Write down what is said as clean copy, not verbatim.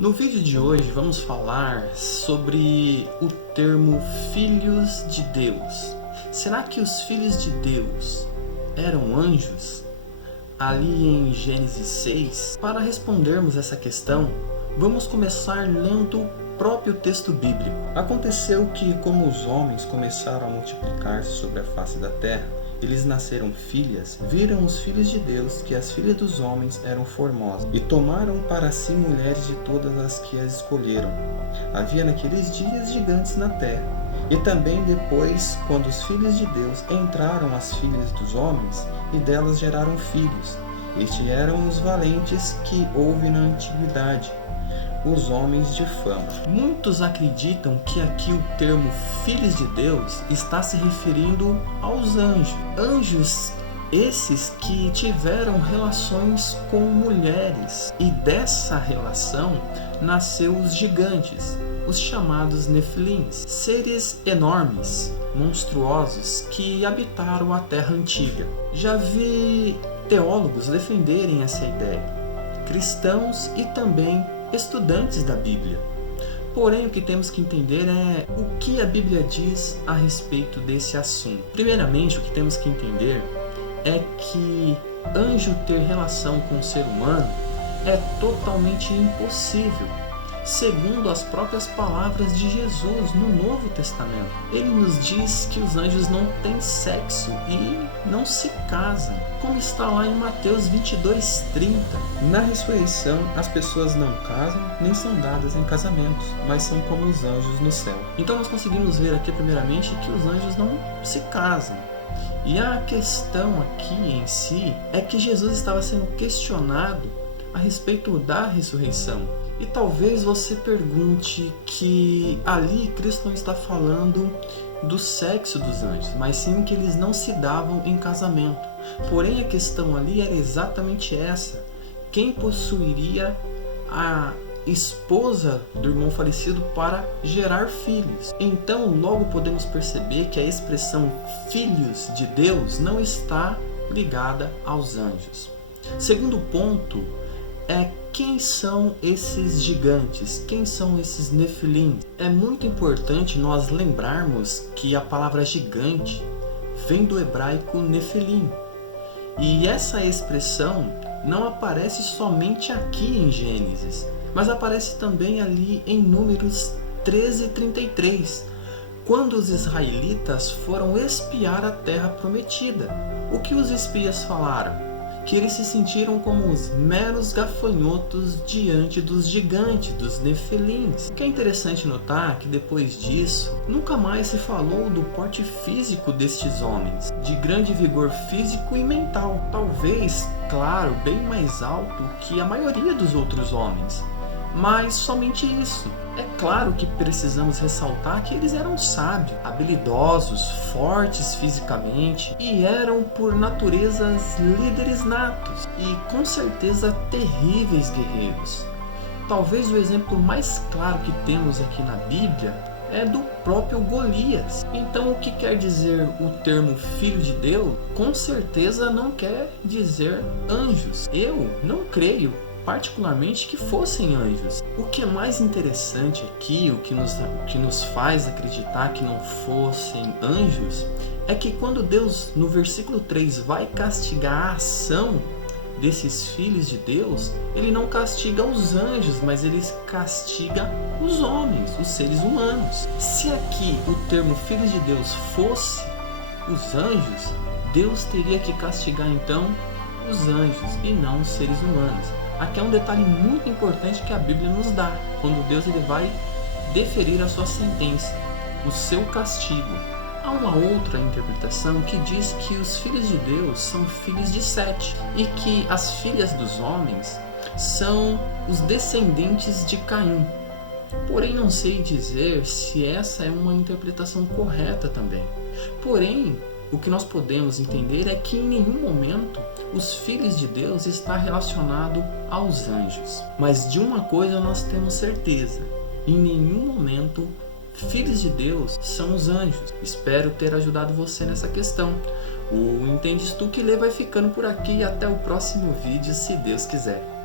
No vídeo de hoje vamos falar sobre o termo filhos de Deus. Será que os filhos de Deus eram anjos? Ali em Gênesis 6, para respondermos essa questão, vamos começar lendo o próprio texto bíblico. Aconteceu que, como os homens começaram a multiplicar-se sobre a face da terra, eles nasceram filhas, viram os filhos de Deus que as filhas dos homens eram formosas, e tomaram para si mulheres de todas as que as escolheram. Havia naqueles dias gigantes na terra. E também depois, quando os filhos de Deus entraram as filhas dos homens, e delas geraram filhos. Estes eram os valentes que houve na antiguidade, os homens de fama. Muitos acreditam que aqui o termo filhos de Deus está se referindo aos anjos. Anjos esses que tiveram relações com mulheres, e dessa relação nasceu os gigantes, os chamados Nefilins, seres enormes, monstruosos que habitaram a terra antiga. Já vi teólogos defenderem essa ideia, cristãos e também estudantes da Bíblia. Porém, o que temos que entender é o que a Bíblia diz a respeito desse assunto. Primeiramente, o que temos que entender é que anjo ter relação com o ser humano é totalmente impossível, segundo as próprias palavras de Jesus no Novo Testamento. Ele nos diz que os anjos não têm sexo e não se casam, como está lá em Mateus 22:30. Na ressurreição, as pessoas não casam nem são dadas em casamentos, mas são como os anjos no céu. Então nós conseguimos ver aqui primeiramente que os anjos não se casam. E a questão aqui em si é que Jesus estava sendo questionado a respeito da ressurreição. E talvez você pergunte que ali Cristo não está falando do sexo dos anjos, mas sim que eles não se davam em casamento. Porém, a questão ali era exatamente essa: quem possuiria a esposa do irmão falecido para gerar filhos? Então, logo podemos perceber que a expressão filhos de Deus não está ligada aos anjos. Segundo ponto é: quem são esses gigantes? Quem são esses Nefilins? É muito importante nós lembrarmos que a palavra gigante vem do hebraico Nefilim. E essa expressão não aparece somente aqui em Gênesis, mas aparece também ali em Números 13:33, quando os israelitas foram espiar a terra prometida. O que os espias falaram? Que eles se sentiram como os meros gafanhotos diante dos gigantes, dos Nefilins. O que é interessante notar que depois disso, nunca mais se falou do porte físico destes homens, de grande vigor físico e mental. Talvez, claro, bem mais alto que a maioria dos outros homens. Mas somente isso. É claro que precisamos ressaltar que eles eram sábios, habilidosos, fortes fisicamente e eram por naturezas líderes natos e com certeza terríveis guerreiros. Talvez o exemplo mais claro que temos aqui na Bíblia é do próprio Golias. Então, o que quer dizer o termo filho de Deus? Com certeza não quer dizer anjos. Eu não creio particularmente que fossem anjos. O que é mais interessante aqui, o que nos faz acreditar que não fossem anjos, é que quando Deus, no versículo 3, vai castigar a ação desses filhos de Deus, ele não castiga os anjos, mas ele castiga os homens, os seres humanos. Se aqui o termo filhos de Deus fosse os anjos, Deus teria que castigar então os anjos e não os seres humanos. Aqui é um detalhe muito importante que a Bíblia nos dá, quando Deus ele vai deferir a sua sentença, o seu castigo. Há uma outra interpretação que diz que os filhos de Deus são filhos de Sete e que as filhas dos homens são os descendentes de Caim. Porém, não sei dizer se essa é uma interpretação correta também. Porém, o que nós podemos entender é que em nenhum momento os filhos de Deus está relacionado aos anjos. Mas de uma coisa nós temos certeza: em nenhum momento filhos de Deus são os anjos. Espero ter ajudado você nessa questão. O Entendes Tu Que Lê vai ficando por aqui e até o próximo vídeo, se Deus quiser.